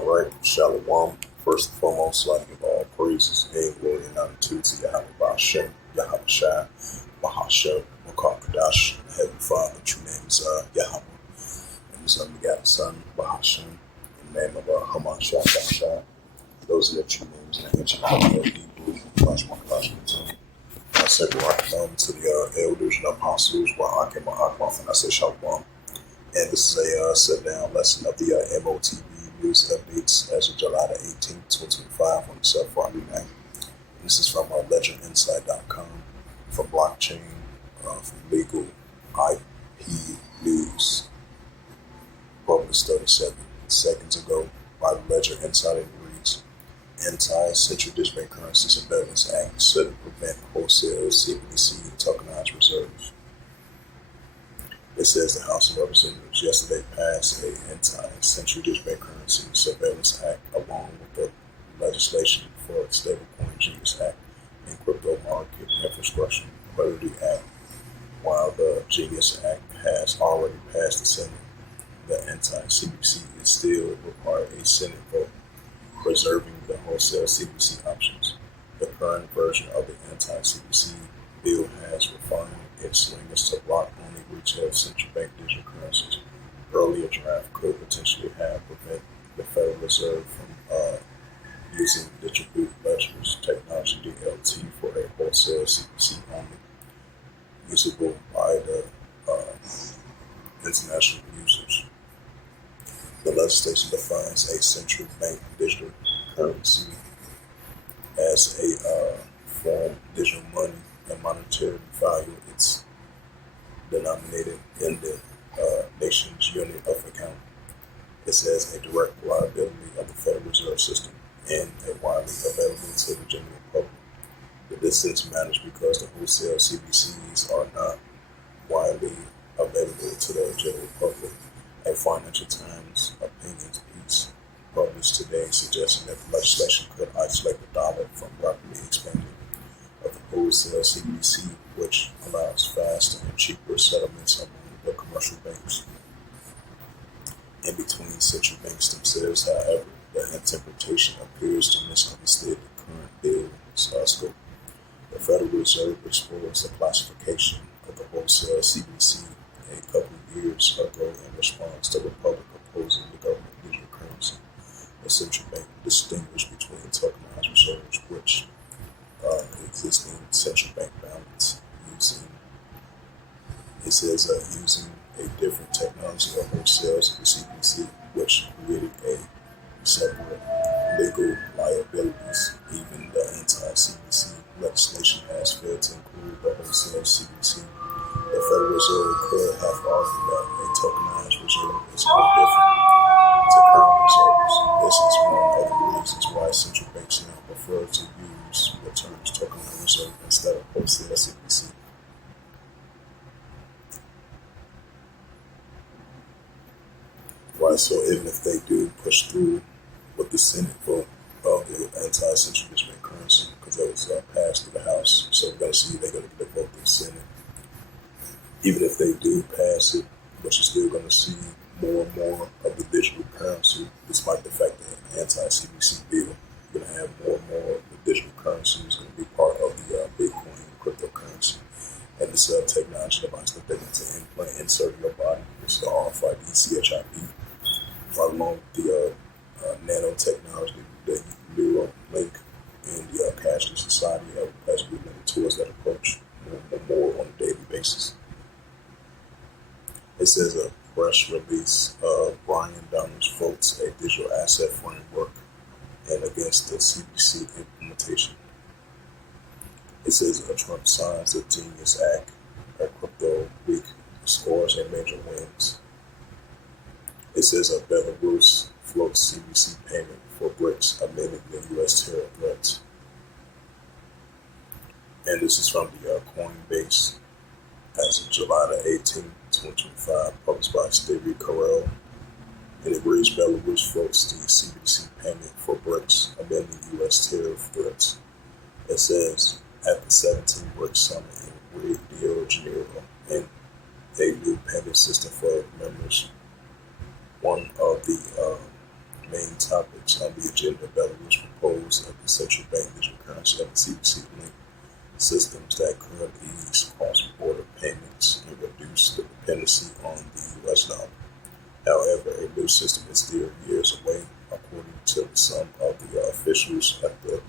Right, Shalom. First and foremost, I give all praises and glory and honor to Yahweh Bashem, Yahweh Shai, Mahashem, Makar Kadash, Heavenly Father. True name is Yahweh, and His unbegotten Son, Bahashem, in the name of Hamashah Shai. Those are the true names in the ancient Hebrew, Hebrew, I say welcome to the elders and apostles, Wa'akim Ma'akmah, and I say Shalom. And this is a sit-down lesson of the M.O.T.B news updates as of July the 18th, 2025 on the self-Friday night. This is from ledgerinsight.com, from blockchain, from legal IP news, published 37 seconds ago by the Ledger Insight. It reads, Anti-Central Digital Currency Surveillance Act set to prevent wholesale CBDC tokenized reserves. It says the House of Representatives yesterday passed an anti-central digital currency surveillance act along with the legislation for the Stablecoin Genius Act and Crypto Market Infrastructure Clarity Act. While the Genius Act has already passed the Senate, the anti-CBDC is still require a Senate vote, preserving the wholesale CBDC options. The current version of the anti-CBDC bill has refined its language to block only retail central bank digital currencies. Earlier draft could potentially have prevented the Federal Reserve from using distributed ledgers technology DLT for a wholesale CBDC only, usable by the international users. The legislation defines a central bank digital currency as a form of digital money and monetary value. It's denominated in the nation's unit of account. It says a direct reliability of the Federal Reserve System and a widely available to the general public. The distance matters because the wholesale CBDCs are not widely available to the general public. A Financial Times opinions piece published today suggesting that the legislation could isolate the dollar from rapidly expanding of the wholesale CBDC, which allows faster and cheaper settlements among the commercial banks. In between central banks themselves, however, the interpretation appears to misunderstand the current bill's scope. The Federal Reserve explores the classification of the wholesale CBDC a couple of years ago in response to the public opposing the government digital currency. The central bank distinguished between tokenized reserves, which existing central bank balance using a different technology of wholesales, the CBDC, which created a separate legal liabilities. Even the anti-CBDC legislation has failed to include the wholesale CBDC. The Federal Reserve could have argued that a tokenized reserve is no different to current reserves. This is one of the reasons why central banks now prefer to use the terms tokenized reserve instead of wholesale CBDC. Right, so even if they do push through with the Senate vote of the anti-central digital currency, because that was passed through the House, so we're going to see they're going to get a vote through the Senate. Even if they do pass it, but you're still going to see more and more of the digital currency, despite the fact that the anti-CBDC bill, you're going to have more and more of the digital currency is going to be part of the Bitcoin cryptocurrency. And this technology device that they're going to insert in your body, it's the RFID CHIP, right along with the nanotechnology, the neural link, and the cashless society as we move towards that approach more on a daily basis. It says a press release of Brian Donalds votes a digital asset framework and against the CBDC implementation. It says Trump signs the Genius Act at Crypto Week, scores and major wins. It says Belarus floats CBDC payment for BRICS amid the U.S. terror threats. And this is from the Coinbase as of July the 18th, 2025, published by Stevie Carell. And it reads Belarus floats the CBDC payment for BRICS amid the U.S. terror threats. It says at the 17th BRICS Summit in Rio de Janeiro, and a new payment system for members. One of the main topics on the agenda. Belarus proposed of the central bank digital currency of the CBC link systems that could ease cross-border payments and reduce the dependency on the U.S. dollar. However, a new system is still years away, according to some of the officials at the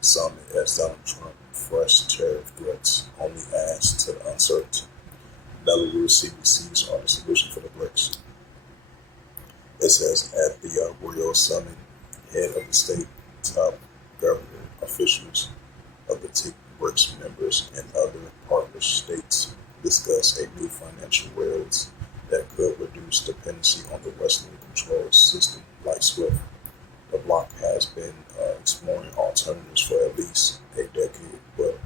summit, as Donald Trump fresh tariff threats only adds to the uncertainty. Belarus CBCs are the solution for the BRICS. It says at the Royal Summit, head of the state, top government officials of the BRICS members and other partner states discuss a new financial rails that could reduce dependency on the Western control system like SWIFT. The bloc has been exploring alternatives for at least a decade, but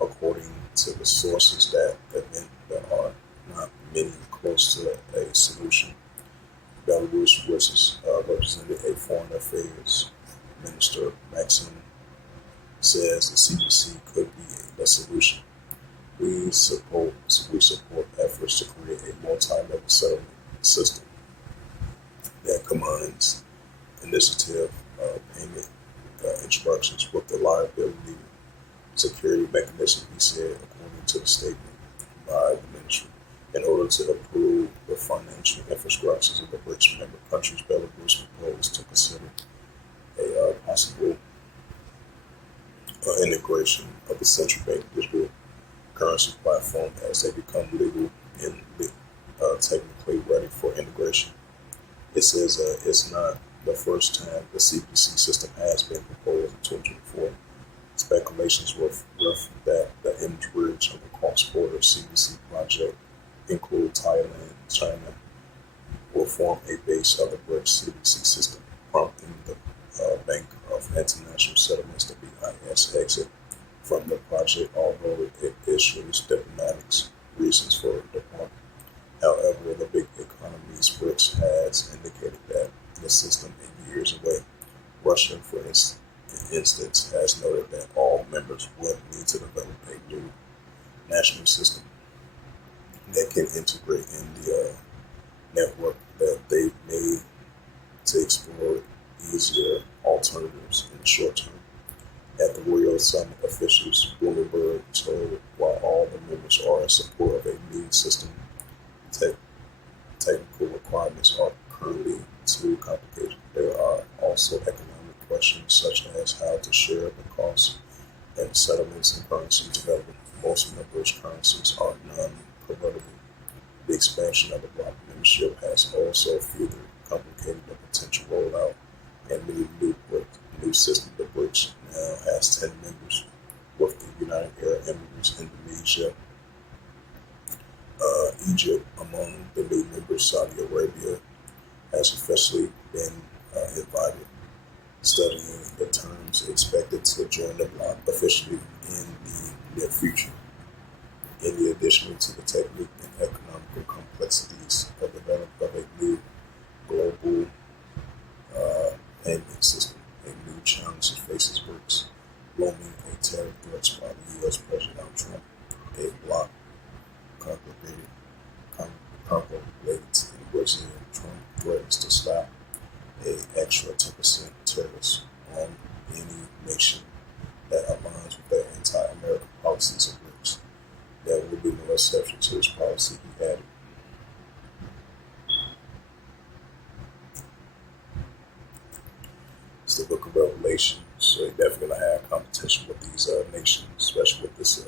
according to the sources that there are not many close to a solution. Belarus represented a foreign affairs minister, Maxim, says the CBC could be the solution. We support efforts to create a multi-level settlement system that combines initiative payment instructions with the liability security mechanism, he said, according to the statement by the ministry. In order to improve the financial infrastructures of the BRICS member countries, Belarus proposed to consider a possible integration of the central bank digital currency platform as they become legal and technically ready for integration. It says it's not the first time the CBC system has been proposed in 2024. Speculations were rough that the image bridge of the cross-border CBC project include Thailand, China, will form a base of the BRICS CBC system, prompting the Bank of International Settlements, the BIS, exit from the project, although it issues diplomatic reasons for departure. However, the big economies BRICS has indicated that the system is years away. Russia, for instance, has noted that all members would need to develop a new national system that can integrate in the network that they've made to explore easier alternatives in the short term. At the Royal Summit, officials Bloomberg told while all the members are in support of a new system, technical requirements are currently too complicated. There are also economic questions such as how to share the costs and settlements and currencies available. Most members' currencies are non-convertible. The expansion of the bloc membership has also further complicated the potential rollout and new system. The BRICS now has 10 members, with the United Arab Emirates, Indonesia, Egypt among the new members. Saudi Arabia has officially been invited. Studying the terms expected to join the bloc officially in the near future. In addition to the technical and economical complexities of development of a new global payment system, a new challenge faces BRICS, looming a tariff threats by the U.S. President Donald Trump, a bloc contemplated in Brazil. Trump threatens to slap an extra 10% tariffs on any nation that aligns with their anti-American policies of BRICS. There will be no exception to this policy, he added. It's the book of Revelation, so you're definitely going to have competition with these nations, especially with this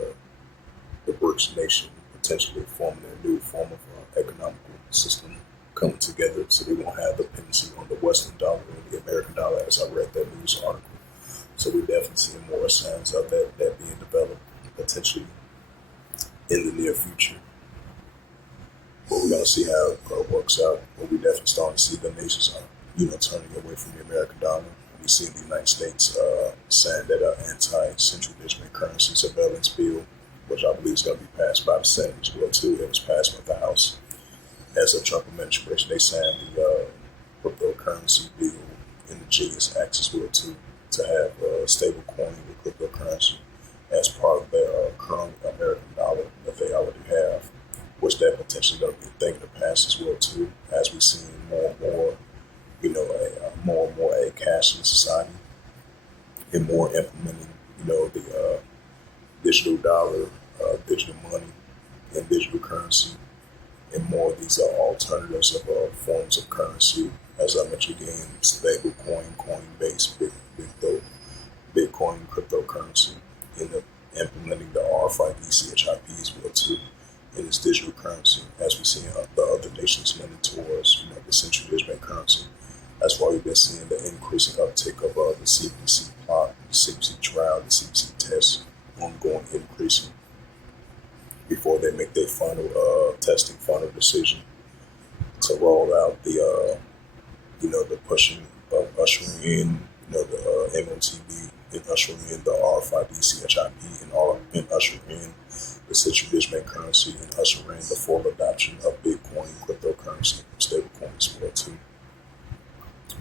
the BRICS nation potentially forming a new form of economical system coming together, so they won't have dependency on the Western dollar and the American dollar, as I read that news article. So we definitely see more signs of that being developed potentially in the near future. But we're going to see how it works out. But we definitely starting to see the nations turning away from the American dollar. We see the United States saying that anti-central digital currency surveillance bill, which I believe is going to be passed by the Senate as well too. It was passed by the House as a Trump administration. They signed the cryptocurrency bill in the Genius Act as well too, to have stable coin with cryptocurrency as part of their current American dollar that they already have, which they're potentially going to be thinking to pass as well too, as we see more and more more and more a cashless society, and more implementing, the digital dollar, digital money, and digital currency, and more of these alternatives of forms of currency. As I mentioned again, stablecoin, Coinbase, Bitcoin, cryptocurrency, and implementing the RFID CHIP as well too. In its digital currency, as we see the other nations leaning towards, the central digital currency. That's why we've been seeing the increasing uptick of the CBDC plot, the CBDC trial, the CBDC test, ongoing increasing before they make their final testing final decision to roll out the pushing of ushering in, the M.O.T.B, and ushering in the RFID CHIP, and ushering in the central digital currency, and ushering in the full adoption of Bitcoin, cryptocurrency, stablecoins as well too.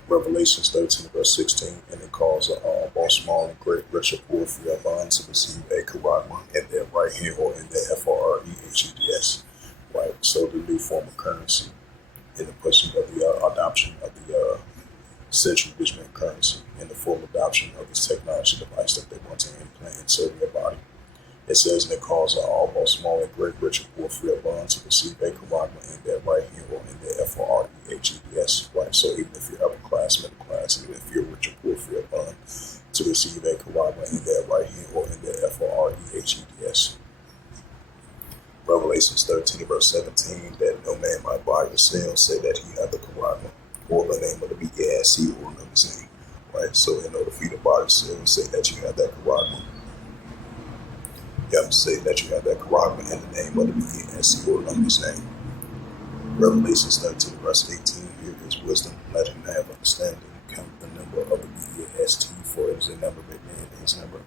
Revelations 13 verse 16, and it calls all small and great, rich or poor, free or bond to receive a charagma in their right hand or in their FREHEDS. Right, so the new form of currency in the pushing of the adoption of the central digital currency and the full adoption of this technology device that they want to implant inside your body. It says, and it calls all small and great, rich or poor, free or bond to receive a charagma in their right hand or in their FREHEDS. Right, so even if you're upper class, middle class, even if you're rich or poor, free or bond, to receive a charagma in their right hand or in their FREHEDS. Revelations 13 verse 17, that no man might buy or sell, say that he hath the charagma, or the name of the BASC, or another name. Right, so in order for you to buy or sell, say that you have that charagma. You have to say that you have that charagma in the name of the BASC, or numbers name. Revelations 13 verse 18, here is wisdom, let him have understanding, count the number of the BAST, for it is a number of a man and his number.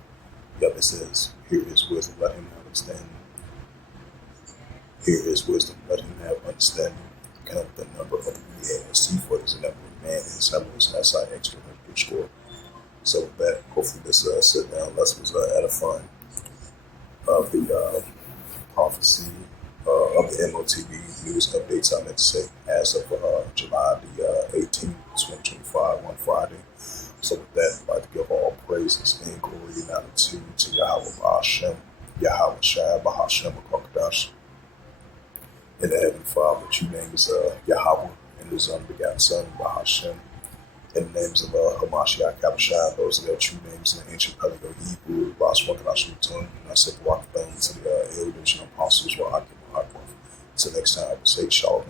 Yep, it says, here is wisdom, let him have understanding. Here is wisdom, let him have understanding, count the number of the BAST, for it is a number of man and his number is an SI extra score. So with that, hopefully this sit down lesson was edifying of the prophecy of the M.O.T.B news updates, I meant to say, as of July the 18th, 2025, one Friday. So with that, I'd like to give all praises and glory and honor to Yahweh Bahashem, Yahweh Shai Bahashem Akokadash, in the Heavenly Father. The true name is Yahweh, and his unbegotten Son, Bahashem. In the names of Hamashiach Kabashai, those are their true names in the ancient Paleo Hebrew, Rosh Wakadash, and I said, walk down to the elders and apostles, where I can walk. Until next time, I will say Shalom.